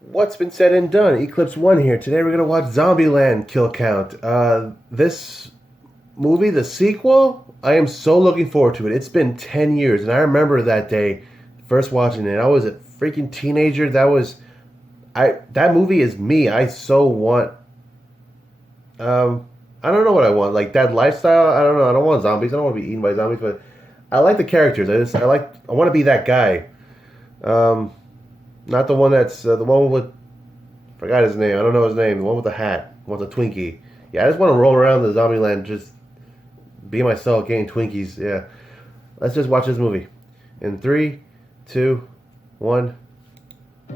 What's been said and done? Eclipse 1 here. Today we're going to watch Zombieland Kill Count. This movie, the sequel, I am so looking forward to it. It's been 10 years, and I remember that day first watching it. I was a freaking teenager. That movie is me. I so want, I don't know what I want. Like that lifestyle, I don't know. I don't want zombies. I don't want to be eaten by zombies, but I like the characters. I want to be that guy. Um, Not the one that's the one with. Forgot his name. I don't know his name. The one with the hat. The one with the Twinkie. Yeah, I just want to roll around the zombie land, just be myself, getting Twinkies. Yeah. Let's just watch this movie. In 3, 2, 1. A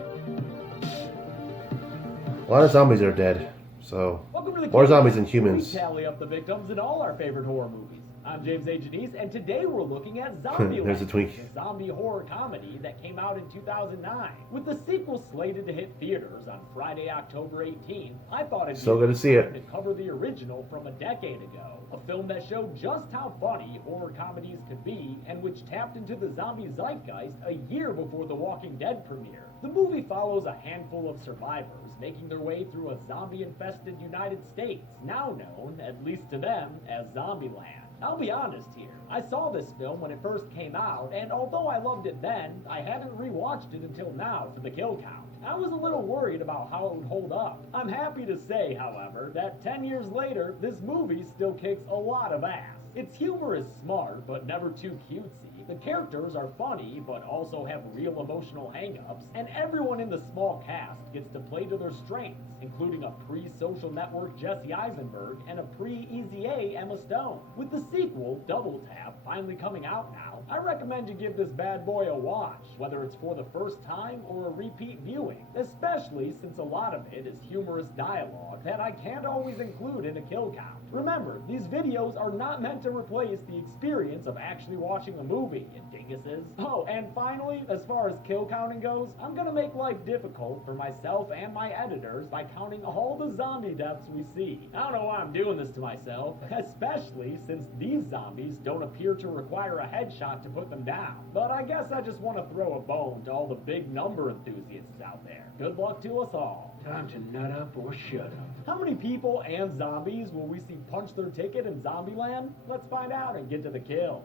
lot of zombies are dead. So more zombies than humans. We tally up the victims in all our favorite horror movies. I'm James A. Janice, and today we're looking at Zombieland, There's a Twinkie. a zombie horror comedy that came out in 2009. With the sequel slated to hit theaters on Friday, October 18th, I thought it'd So good to see it. to cover the original from a decade ago, a film that showed just how funny horror comedies could be and which tapped into the zombie zeitgeist a year before The Walking Dead premiere. The movie follows a handful of survivors making their way through a zombie-infested United States, now known, at least to them, as Zombieland. I'll be honest here, I saw this film when it first came out, and although I loved it then, I haven't rewatched it until now for the kill count. I was a little worried about how it would hold up. I'm happy to say, however, that 10 years later, this movie still kicks a lot of ass. Its humor is smart, but never too cutesy. The characters are funny, but also have real emotional hang-ups, and everyone in the small cast gets to play to their strengths, including a pre-Social Network Jesse Eisenberg and a pre-Easy A Emma Stone. With the sequel, Double Tap, finally coming out now, I recommend you give this bad boy a watch, whether it's for the first time or a repeat viewing, especially since a lot of it is humorous dialogue that I can't always include in a kill count. Remember, these videos are not meant to replace the experience of actually watching a movie, you dinguses. Oh, and finally, as far as kill counting goes, I'm gonna make life difficult for myself and my editors by counting all the zombie deaths we see. I don't know why I'm doing this to myself, especially since these zombies don't appear to require a headshot to put them down. But I guess I just want to throw a bone to all the big number enthusiasts out there. Good luck to us all. Time to nut up or shut up. How many people and zombies will we see punch their ticket in Zombieland? Let's find out and get to the kills.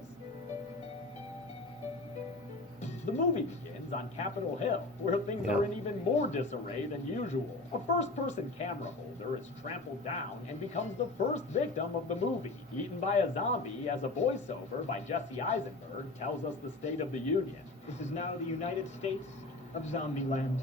The movie begins on Capitol Hill, where things are in even more disarray than usual. A first-person camera holder is trampled down and becomes the first victim of the movie, eaten by a zombie as a voiceover by Jesse Eisenberg tells us the State of the Union. This is now the United States of Zombieland.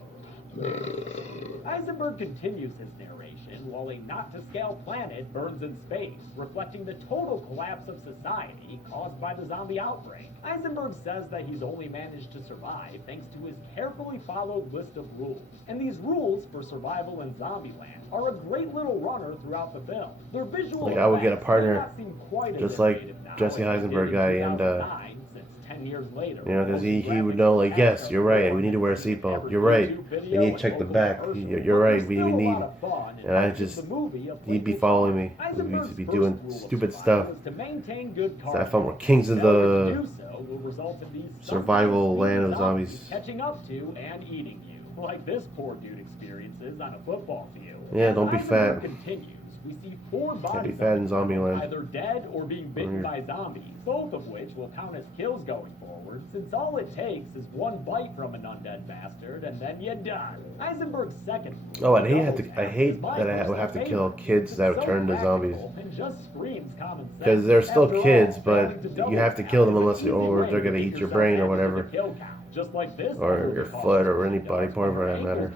Eisenberg continues his narration while a not-to-scale planet burns in space, reflecting the total collapse of society caused by the zombie outbreak. Eisenberg says that he's only managed to survive thanks to his carefully followed list of rules. And these rules for survival in Zombieland are a great little runner throughout the film. Their visual Like I would get a effects partner may not seem quite as just like innovative now Jesse as they Eisenberg did in guy, and 2009, since 10 years later, you know, because he would know, like, yes, you're right, we need to wear a seatbelt. You're right, we need to check the back. You're right, we need. And he'd be following me. We'd be doing stupid stuff. So I found we're kings of the survival land of zombies. Catching up to and eating you, like this poor dude experiences on a football field. Yeah, don't be fat. Continues, we see four bodies Can't be fat in Zombieland. either dead or being bitten by zombies, both of which will count as kills going forward, since all it takes is one bite from an undead bastard and then you're done. Eisenberg's second. Oh, and I hate that I would have to kill kids that would turn into zombies. Because they're still kids, but you have to kill them unless or they're gonna eat your brain or whatever. Just like this, Or your foot or any body part for that matter.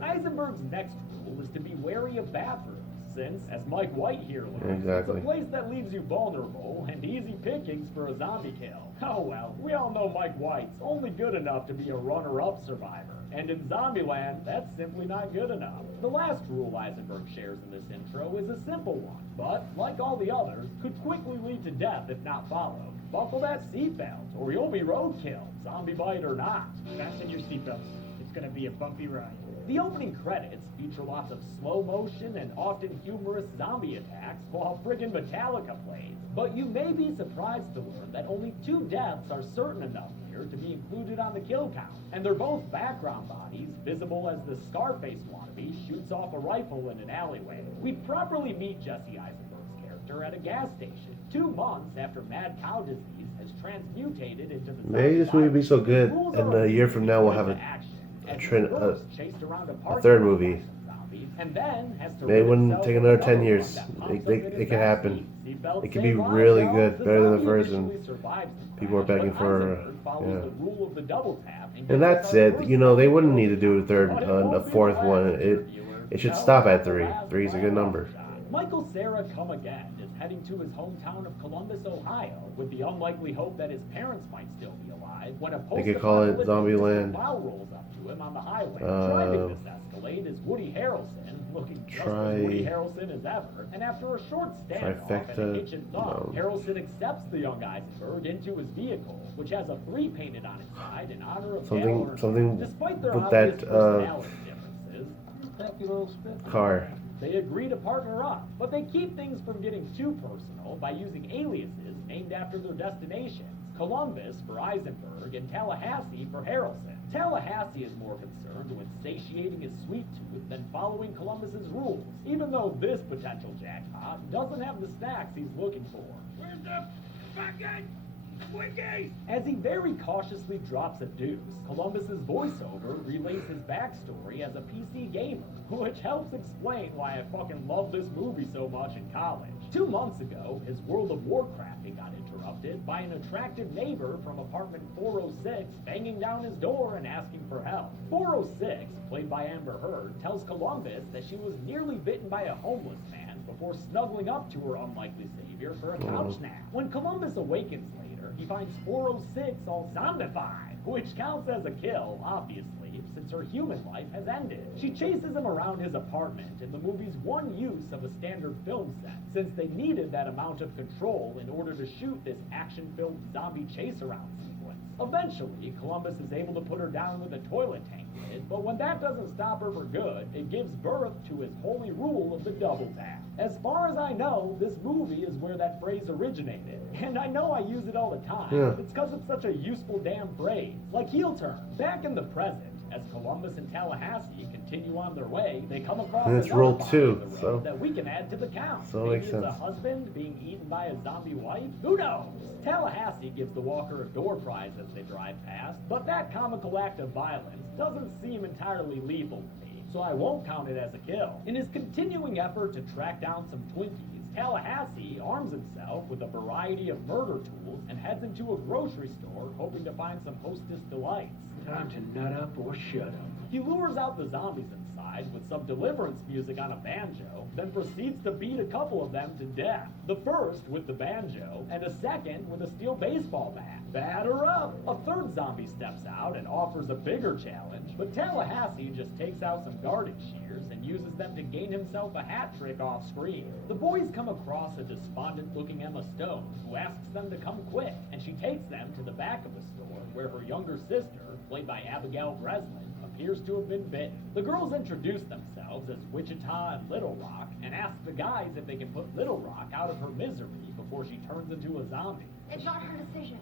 Eisenberg's next rule is to be wary of bathrooms, since, as Mike White here learns, Exactly. it's a place that leaves you vulnerable and easy pickings for a zombie kill. Oh well, we all know Mike White's only good enough to be a runner-up survivor. And in Zombieland, that's simply not good enough. The last rule Eisenberg shares in this intro is a simple one, but, like all the others, could quickly lead to death if not followed. Buckle that seatbelt, or you'll be roadkill, zombie bite or not. Fasten your seatbelts. It's gonna be a bumpy ride. The opening credits feature lots of slow motion and often humorous zombie attacks while friggin' Metallica plays. But you may be surprised to learn that only 2 deaths are certain enough premiere to be included on the kill count, and they're both background bodies, visible as the Scarface wannabe shoots off a rifle in an alleyway. We properly meet Jesse Eisenberg's character at a gas station, 2 months after mad cow disease has transmutated into the Maybe this movie be so good, and a year from now we'll have a third movie. And then has to It wouldn't take another 10 years. It can happen. It can be really good, better than the first, and people are begging for, yeah. And that's it. You know, they wouldn't need to do a fourth one. It should stop at 3. 3 is a good number. Michael Cera Come Again is heading to his hometown of Columbus, Ohio, with the unlikely hope that his parents might still be alive when a They could call it Zombieland. rolls up to him on the highway. Driving this Escalade is Woody Harrelson, looking just as Woody Harrelson as ever, and after a short standoff and a hitch and thump, Harrelson accepts the young Eisenberg into his vehicle, which has a 3 painted on its side in honor of something Despite their with obvious that personality differences, Thank you, little spit. car. they agree to partner up, but they keep things from getting too personal by using aliases named after their destinations. Columbus for Eisenberg and Tallahassee for Harrelson. Tallahassee is more concerned with satiating his sweet tooth than following Columbus's rules, even though this potential jackpot doesn't have the snacks he's looking for. Where's the fucking Twinkies? As he very cautiously drops a deuce, Columbus's voiceover relays his backstory as a PC gamer, which helps explain why I fucking love this movie so much in college. 2 months ago, his World of Warcrafting got interrupted by an attractive neighbor from apartment 406 banging down his door and asking for help. 406, played by Amber Heard, tells Columbus that she was nearly bitten by a homeless man before snuggling up to her unlikely savior for a couch nap. When Columbus awakens later, he finds 406 all zombified, which counts as a kill, obviously, since her human life has ended. She chases him around his apartment in the movie's one use of a standard film set, since they needed that amount of control in order to shoot this action-filled zombie chase-around sequence. Eventually, Columbus is able to put her down with a toilet tank lid, but when that doesn't stop her for good, it gives birth to his holy rule of the double tap. As far as I know, this movie is where that phrase originated. And I know I use it all the time. Yeah. It's because it's such a useful damn phrase. Like heel turn. Back in the present, as Columbus and Tallahassee continue on their way, they come across And it's another roll body 2, on the road so- that we can add to the count. So it Maybe makes it's a sense. husband being eaten by a zombie wife? Who knows? Tallahassee gives the walker a door prize as they drive past, but that comical act of violence doesn't seem entirely lethal to me, so I won't count it as a kill. In his continuing effort to track down some Twinkies, Tallahassee arms himself with a variety of murder tools and heads into a grocery store hoping to find some Hostess delights. Time to nut up or shut up. He lures out the zombies inside with some deliverance music on a banjo, then proceeds to beat a couple of them to death. The first with the banjo, and a second with a steel baseball bat. Batter up! A third zombie steps out and offers a bigger challenge, but Tallahassee just takes out some garden shears and uses them to gain himself a hat trick off screen. The boys come across a despondent-looking Emma Stone, who asks them to come quick, and she takes them to the back of the store, where her younger sister, played by Abigail Breslin, appears to have been bitten. The girls introduce themselves as Wichita and Little Rock, and ask the guys if they can put Little Rock out of her misery before she turns into a zombie. It's not her decision.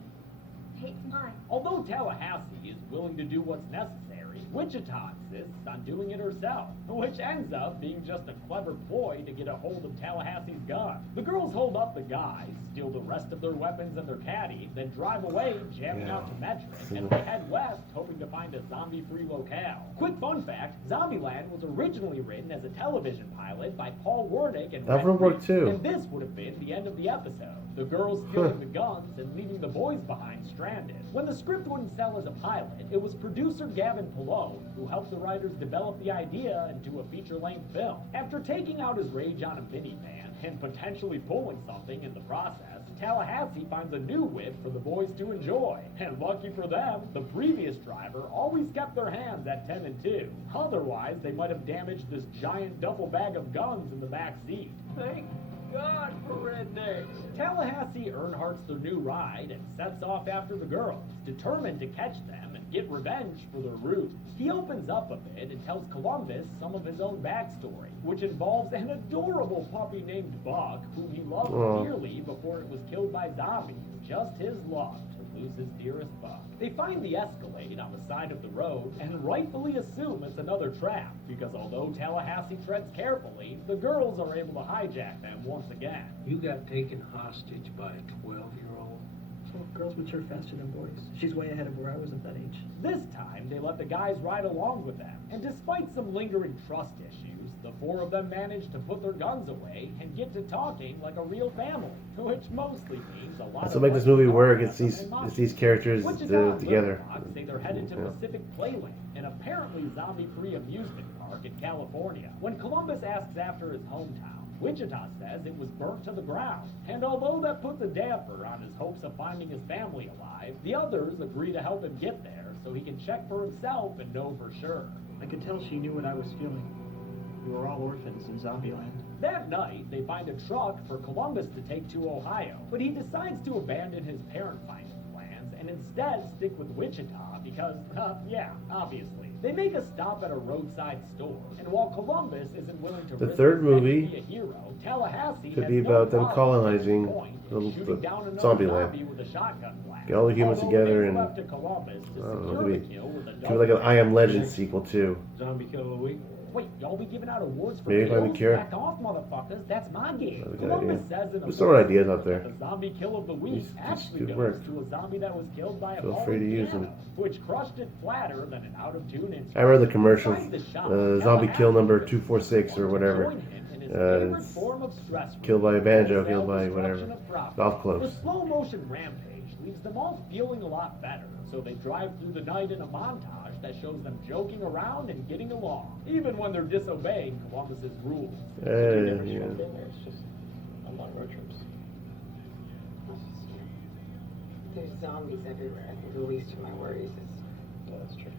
It's mine. Although Tallahassee is willing to do what's necessary, Wichita insists on doing it herself, which ends up being just a clever ploy to get a hold of Tallahassee's gun. The girls hold up the guys, steal the rest of their weapons and their caddy, then drive away, jamming out to Metric, and they head west, hoping to find a zombie-free locale. Quick fun fact, Zombieland was originally written as a television pilot by Paul Wernick and That Red would work Reed, too. and this would have been the end of the episode. The girls stealing the guns and leaving the boys behind stranded. When the script wouldn't sell as a pilot, it was producer Gavin Pallone who helped the writers develop the idea into a feature-length film. After taking out his rage on a minivan and potentially pulling something in the process, Tallahassee finds a new whip for the boys to enjoy. And lucky for them, the previous driver always kept their hands at 10 and 2. Otherwise, they might have damaged this giant duffel bag of guns in the back seat. Thank God for rednecks. Tallahassee Earnhardt's their new ride and sets off after the girls, determined to catch them and get revenge for their ruse. He opens up a bit and tells Columbus some of his own backstory, which involves an adorable puppy named Buck, whom he loved dearly before it was killed by zombies. Just his luck to lose his dearest buck. They find the Escalade on the side of the road and rightfully assume it's another trap, because although Tallahassee treads carefully, the girls are able to hijack them once again. You got taken hostage by a 12-year-old? Well, girls mature faster than boys. She's way ahead of where I was at that age. This time, they let the guys ride along with them, and despite some lingering trust issues, the four of them manage to put their guns away and get to talking like a real family, which mostly means a lot That's of what makes this movie work. It's It's these characters together. Say they're headed to Yeah. Pacific Playland, an apparently zombie-free amusement park in California. When Columbus asks after his hometown, Wichita says it was burnt to the ground, and although that puts a damper on his hopes of finding his family alive, the others agree to help him get there so he can check for himself and know for sure. I could tell she knew what I was feeling. We were all orphans in Zombieland. That night, they find a truck for Columbus to take to Ohio, but he decides to abandon his parent-finding plans and instead stick with Wichita because, yeah, obviously. They make a stop at a roadside store, and while Columbus isn't willing to The risk third his neck to movie be a hero, Tallahassee could has be no about them problem colonizing at this point in little- shooting the down another Zombieland. zombie with a shotgun blast. Get all the humans Although together it's and- left to Columbus to I don't know, secure maybe the kill with a Give it like an I Am Legend sequel too. Zombie Kill of the Week? Wait, y'all be giving out awards for Maybe find the kills? cure. Back off, motherfuckers. That's my game. That's a good Columbus idea. says in a Just throwing book ideas out there. that the zombie kill of the week Just actually good goes work. to a zombie that was killed by a Feel falling free to use piano, them. which crushed it flatter than an out-of-tune instrument. I remember the commercials. Besides the shot, Zombie kill number Tallahassee 246 or wanted to whatever. join him in his Uh, favorite it's form of stress killed by a relief, banjo, wholesale killed by destruction whatever. of property. Golf clubs. The slow-motion rampage leaves them all feeling a lot better, so they drive through the night in a montage that shows them joking around and getting along, even when they're disobeying Columbus's rules. Yeah. It's just on long road trips. There's zombies everywhere. I think the least of my worries is Yeah, that's true.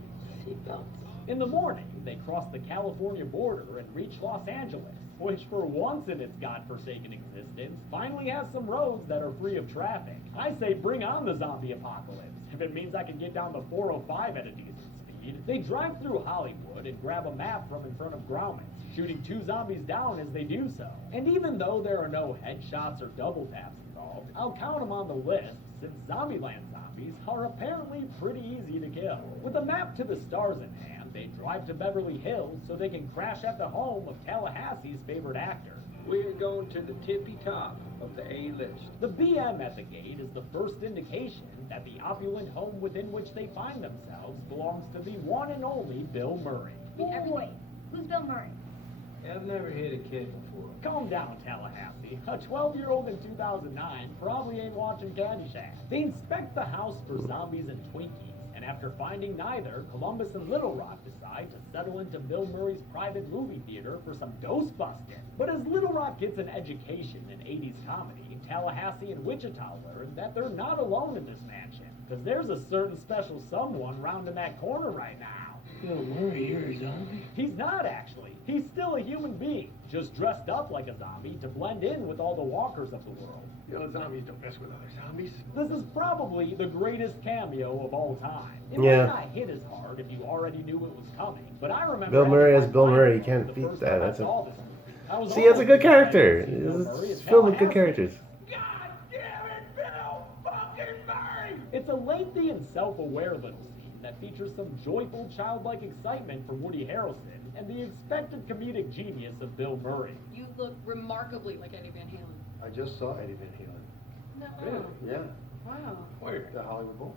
seatbelts. In the morning, they cross the California border and reach Los Angeles, which for once in its godforsaken existence, finally has some roads that are free of traffic. I say bring on the zombie apocalypse, if it means I can get down the 405 at a decent speed. They drive through Hollywood and grab a map from in front of Grauman's, shooting 2 zombies down as they do so. And even though there are no headshots or double taps involved, I'll count them on the list, since Zombieland zombies are apparently pretty easy to kill. With a map to the stars in hand, they drive to Beverly Hills so they can crash at the home of Tallahassee's favorite actor. We're going to the tippy top of the A-list. The BM at the gate is the first indication that the opulent home within which they find themselves belongs to the one and only Bill Murray. Boy, who's Bill Murray? I've never hit a kid before. Calm down, Tallahassee. A 12-year-old in 2009 probably ain't watching Caddyshack. They inspect the house for zombies and Twinkies, and after finding neither, Columbus and Little Rock decide to settle into Bill Murray's private movie theater for some ghost busting. But as Little Rock gets an education in 80s comedy, Tallahassee and Wichita learn that they're not alone in this mansion, because there's a certain special someone rounding that corner right now. Bill Murray, you're a zombie? He's not, actually. He's still a human being, just dressed up like a zombie to blend in with all the walkers of the world. You know, zombies don't mess with other zombies. This is probably the greatest cameo of all time. It Yeah. might not hit as hard if you already knew it was coming, but I remember... Bill Murray having as Bill my Murray, you mind can't the beat first that. time I That's a- saw this movie. I was See, that's a good almost excited character. to see Bill Murray It's as filled with good Tallahassee. characters. God damn it, Bill fucking Murray! It's a lengthy and self-aware little scene that features some joyful childlike excitement from Woody Harrelson and the expected comedic genius of Bill Murray. You look remarkably like Eddie Van Halen. I just saw Eddie Van Halen. No. Yeah. Wow. Where? The Hollywood Bowl.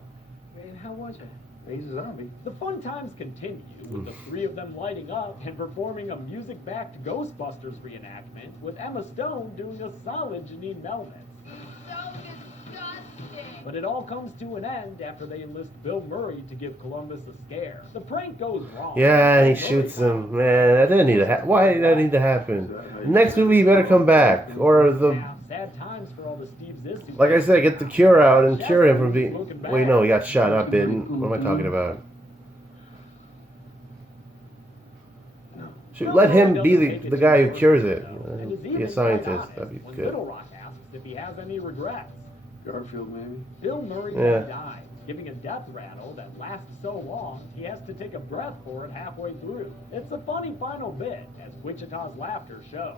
Man, how was it? He's a zombie. The fun times continue, with the 3 of them lighting up and performing a music-backed Ghostbusters reenactment, with Emma Stone doing a solid Janine Melnitz. So disgusting. But it all comes to an end after they enlist Bill Murray to give Columbus a scare. The prank goes wrong. Yeah, and he Bill shoots Murray him. Man, that didn't need to happen. Why did that need to happen? Next movie, you better come back. Or the... Yeah, sad times for all the Steve Zissou. Like I said, get the cure out and cure him from being... Wait, no, he got shot, not bitten. What am I talking about? Should let him be the guy who cures it. And is Be even a scientist. quite That'd be honest when good. Little Rock asks if he has any regrets. Garfield, maybe. Bill Murray Yeah. dies, giving a death rattle that lasts so long he has to take a breath for it halfway through. It's a funny final bit, as Wichita's laughter shows.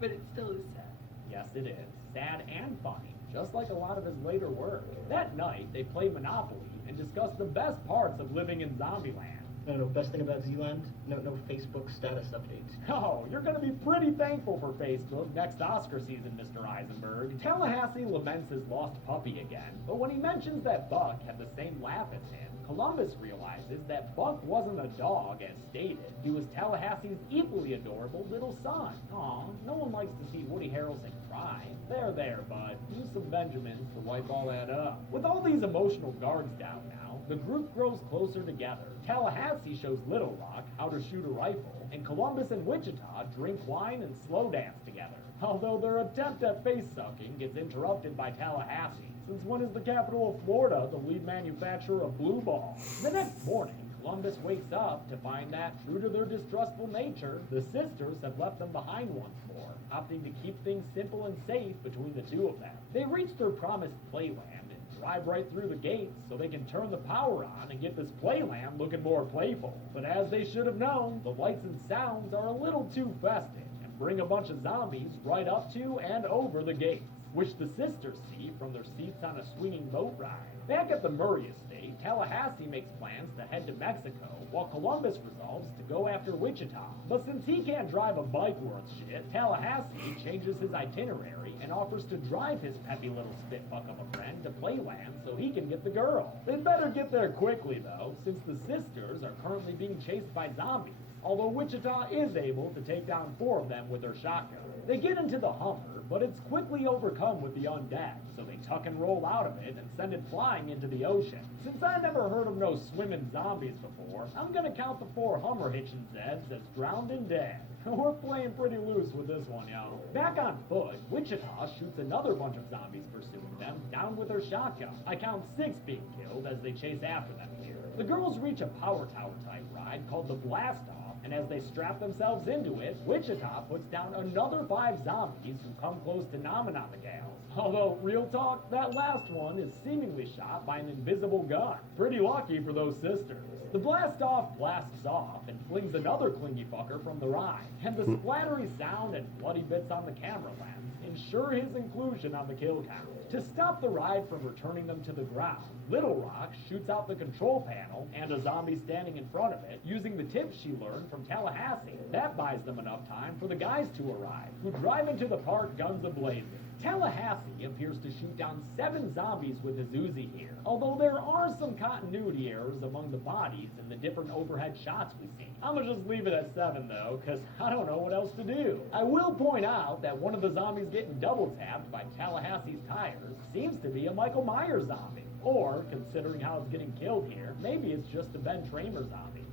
But it still is sad. Yes, it is. Sad and funny, just like a lot of his later work. That night, they play Monopoly and discuss the best parts of living in Zombieland. No, best thing about Zealand? No Facebook status updates. Oh, you're gonna be pretty thankful for Facebook next Oscar season, Mr. Eisenberg. Tallahassee laments his lost puppy again, but when he mentions that Buck had the same laugh as him, Columbus realizes that Buck wasn't a dog as stated. He was Tallahassee's equally adorable little son. Aw, no one likes to see Woody Harrelson cry. There, bud. Use some Benjamins to wipe all that up. With all these emotional guards down now, the group grows closer together. Tallahassee shows Little Rock how to shoot a rifle, and Columbus and Wichita drink wine and slow dance together. Although their attempt at face-sucking gets interrupted by Tallahassee, since when is the capital of Florida the lead manufacturer of Blue Ball? The next morning, Columbus wakes up to find that, true to their distrustful nature, the sisters have left them behind once more, opting to keep things simple and safe between the two of them. They reach their promised playland and drive right through the gates so they can turn the power on and get this playland looking more playful. But as they should have known, the lights and sounds are a little too festive and bring a bunch of zombies right up to and over the gates, which the sisters see from their seats on a swinging boat ride. Back at the Murray estate, Tallahassee makes plans to head to Mexico, while Columbus resolves to go after Wichita. But since he can't drive a bike worth shit, Tallahassee changes his itinerary and offers to drive his peppy little spitfuck of a friend to Playland so he can get the girl. They'd better get there quickly, though, since the sisters are currently being chased by zombies, although Wichita is able to take down 4 of them with their shotgun. They get into the Hummer, but it's quickly overcome with the undead, so they tuck and roll out of it and send it flying into the ocean. Since I never heard of no swimming zombies before, I'm gonna count the 4 Hummer hitching Zeds as drowned and dead. We're playing pretty loose with this one, yo. Back on foot, Wichita shoots another bunch of zombies pursuing them, down with her shotgun. I count 6 being killed as they chase after them here. The girls reach a power tower type ride called the Blast Off, and as they strap themselves into it, Wichita puts down another 5 zombies who come close to nomming on the gals. Although, real talk, that last one is seemingly shot by an invisible gun. Pretty lucky for those sisters. The Blast Off blasts off and flings another clingy fucker from the ride, and the splattery sound and bloody bits on the camera lens ensure his inclusion on the kill count. To stop the ride from returning them to the ground, Little Rock shoots out the control panel and a zombie standing in front of it using the tips she learned from Tallahassee. That buys them enough time for the guys to arrive, who drive into the park guns a-blazing. Tallahassee appears to shoot down 7 zombies with his Uzi here, although there are some continuity errors among the bodies and the different overhead shots we see. I'ma just leave it at 7 though, cause I don't know what else to do. I will point out that one of the zombies getting double tapped by Tallahassee's tires seems to be a Michael Myers zombie. Or, considering how it's getting killed here, maybe it's just a Ben Tramer zombie.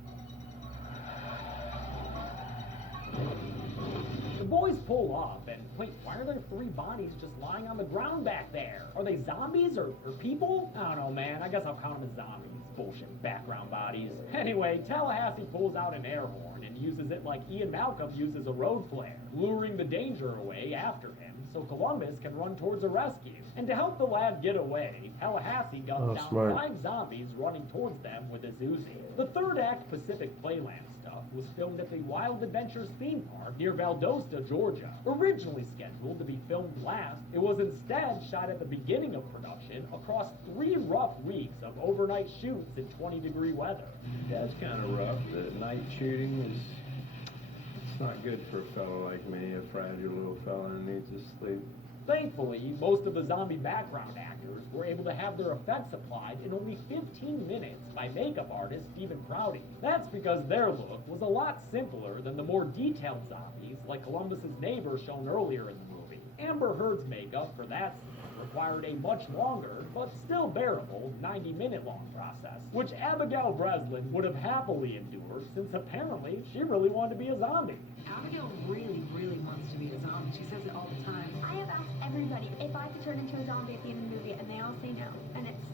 The boys pull up, and wait, why are there 3 bodies just lying on the ground back there? Are they zombies or people? I don't know, man. I guess I'll count them as zombies. Bullshit background bodies. Anyway, Tallahassee pulls out an air horn and uses it like Ian Malcolm uses a road flare, luring the danger away after him so Columbus can run towards a rescue. And to help the lad get away, Tallahassee guns down smart. 5 zombies running towards them with his Uzi. The third act Pacific Playland stuff was filmed at the Wild Adventures theme park near Valdosta, Georgia. Originally scheduled to be filmed last, it was instead shot at the beginning of production across 3 rough weeks of overnight shoots in 20-degree weather. Yeah, it's kind of rough. The night shooting is, it's not good for a fellow like me, a fragile little fella who needs to sleep. Thankfully, most of the zombie background actors were able to have their effects applied in only 15 minutes by makeup artist Stephen Prouty. That's because their look was a lot simpler than the more detailed zombies like Columbus's neighbor shown earlier in the movie. Amber Heard's makeup for that scene required a much longer, but still bearable, 90-minute long process, which Abigail Breslin would have happily endured since apparently she really wanted to be a zombie. Abigail really, really wants to be a zombie. She says it all the time. I have asked everybody if I could turn into a zombie at the end of the movie, and they all say no. And it's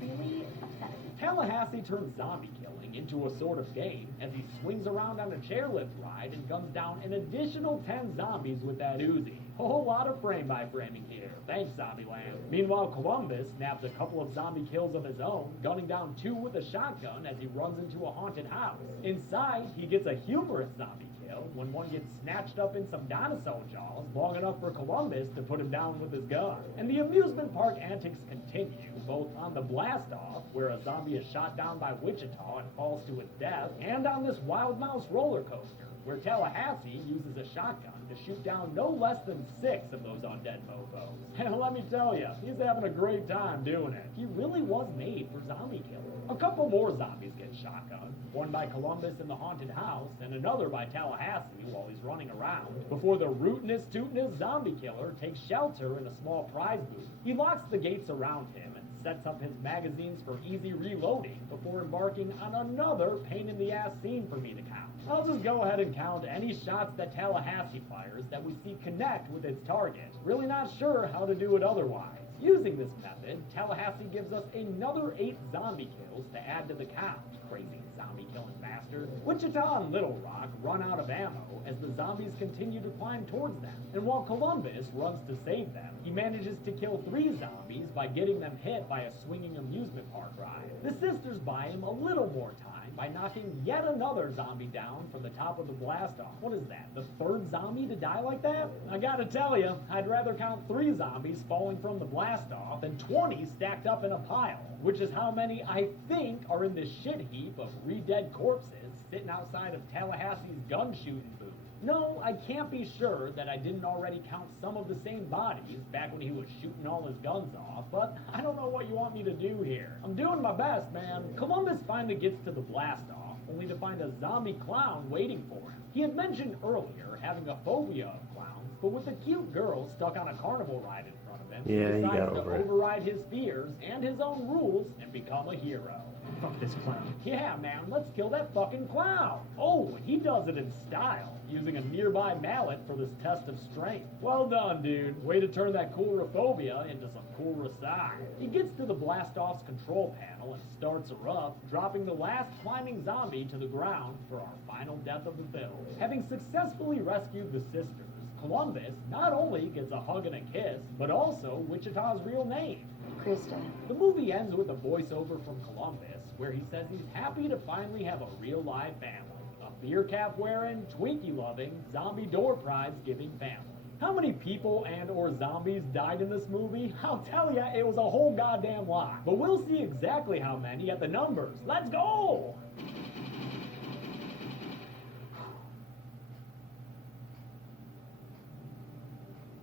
really upsetting. Tallahassee turns zombie killing turning into a sort of game as he swings around on a chairlift ride and guns down an additional 10 zombies with that Uzi. A whole lot of frame-by-framing here. Thanks, Zombieland. Meanwhile, Columbus snaps a couple of zombie kills of his own, gunning down 2 with a shotgun as he runs into a haunted house. Inside, he gets a humorous zombie kill when one gets snatched up in some dinosaur jaws long enough for Columbus to put him down with his gun. And the amusement park antics continue, both on the blast-off, where a zombie is shot down by Wichita and falls to its death, and on this Wild Mouse roller coaster, where Tallahassee uses a shotgun to shoot down no less than 6 of those undead mofos. And let me tell you, he's having a great time doing it. He really was made for zombie killing. A couple more zombies get shotgunned, one by Columbus in the haunted house, and another by Tallahassee while he's running around, before the rootinest tootinest zombie killer takes shelter in a small prize booth. He locks the gates around him and sets up his magazines for easy reloading before embarking on another pain-in-the-ass scene for me to count. I'll just go ahead and count any shots that Tallahassee fires that we see connect with its target. Really not sure how to do it otherwise. Using this method, Tallahassee gives us another 8 zombie kills to add to the count. Crazy zombie-killing bastard. Wichita and Little Rock run out of ammo as the zombies continue to climb towards them. And while Columbus runs to save them, he manages to kill 3 zombies by getting them hit by a swinging amusement park ride. The sisters buy him a little more time by knocking yet another zombie down from the top of the blast-off. What is that, the 3rd zombie to die like that? I gotta tell you, I'd rather count 3 zombies falling from the blast-off than 20 stacked up in a pile, which is how many I think are in this shit heap of re-dead corpses sitting outside of Tallahassee's gun-shooting booth. No, I can't be sure that I didn't already count some of the same bodies back when he was shooting all his guns off, but I don't know what you want me to do here. I'm doing my best, man. Columbus finally gets to the blast-off, only to find a zombie clown waiting for him. He had mentioned earlier having a phobia of clowns, but with a cute girl stuck on a carnival ride in front of him, Yeah, he he got decides to over it. override his fears and his own rules and become a hero. Fuck this clown. Yeah, man, let's kill that fucking clown. Oh, and he does it in style, using a nearby mallet for this test of strength. Well done, dude. Way to turn that coulrophobia into some coulrosai. He gets to the blast-off's control panel and starts her up, dropping the last climbing zombie to the ground for our final death of the film. Having successfully rescued the sisters, Columbus not only gets a hug and a kiss, but also Wichita's real name. Krista. The movie ends with a voiceover from Columbus, where he says he's happy to finally have a real live family. A beer cap wearing, Twinkie loving, zombie door prize giving family. How many people and or zombies died in this movie? I'll tell ya, it was a whole goddamn lot. But we'll see exactly how many at the numbers. Let's go!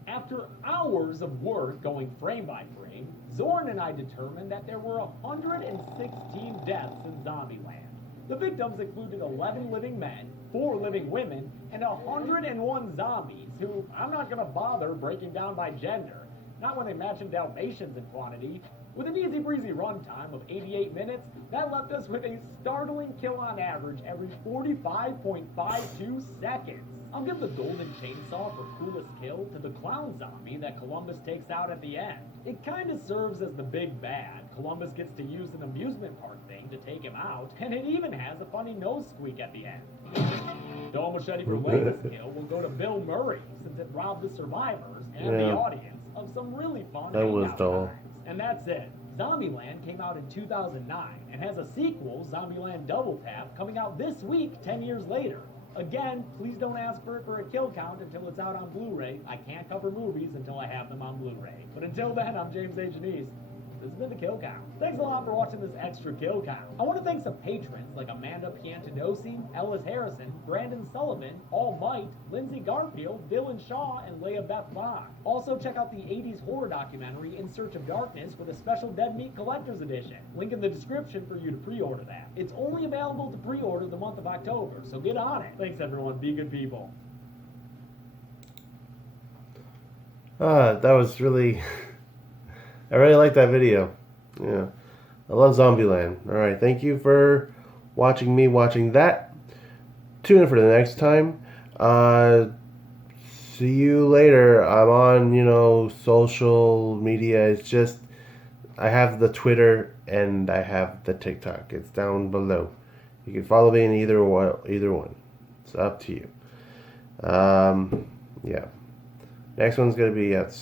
After hours of work going frame by frame, Zorn and I determined that there were 116 deaths in Zombieland. The victims included 11 living men, 4 living women, and 101 zombies who I'm not going to bother breaking down by gender, not when they mention Dalmatians in quantity. With an easy breezy runtime of 88 minutes, that left us with a startling kill on average every 45.52 seconds. I'll give the golden chainsaw for coolest kill to the clown zombie that Columbus takes out at the end. It kinda serves as the big bad. Columbus gets to use an amusement park thing to take him out, and it even has a funny nose squeak at the end. Dull machete for latest kill will go to Bill Murray, since it robbed the survivors and the Yeah. audience of some really fun That was hangout dull. times. And that's it. Zombieland came out in 2009 and has a sequel, Zombieland Double Tap, coming out this week 10 years later. Again, please don't ask for it for a kill count until it's out on Blu-ray. I can't cover movies until I have them on Blu-ray. But until then, I'm James H. Denise. This has been the Kill Count. Thanks a lot for watching this extra Kill Count. I want to thank some patrons like Amanda Piantadosi, Ellis Harrison, Brandon Sullivan, All Might, Lindsay Garfield, Dylan Shaw, and Leah Beth Bach. Also check out the 80s horror documentary In Search of Darkness with a special Dead Meat Collector's Edition. Link in the description for you to pre-order that. It's only available to pre-order the month of October, so get on it. Thanks everyone, be good people. That was really... I really like that video. Yeah. I love Zombieland. Alright, thank you for watching me watching that. Tune in for the next time. See you later. I'm on, social media. It's just, I have the Twitter and I have the TikTok. It's down below. You can follow me in either one. Either one. It's up to you. Yeah. Next one's gonna be